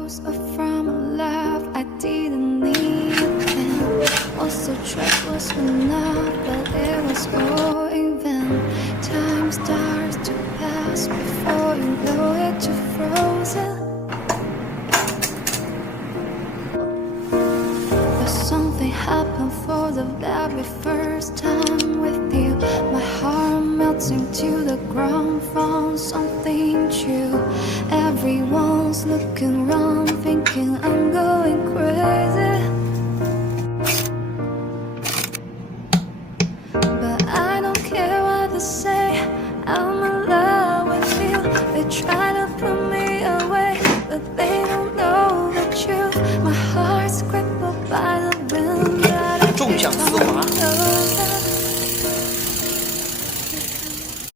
close or from a love I didn't need then. Also trust was enough, but it was all in vain. Time starts to pass before you know it, you're frozen. But something happened for the very first time with you. My heart melts into the ground, found something true. Everyone's looking around, thinking I'm going crazy.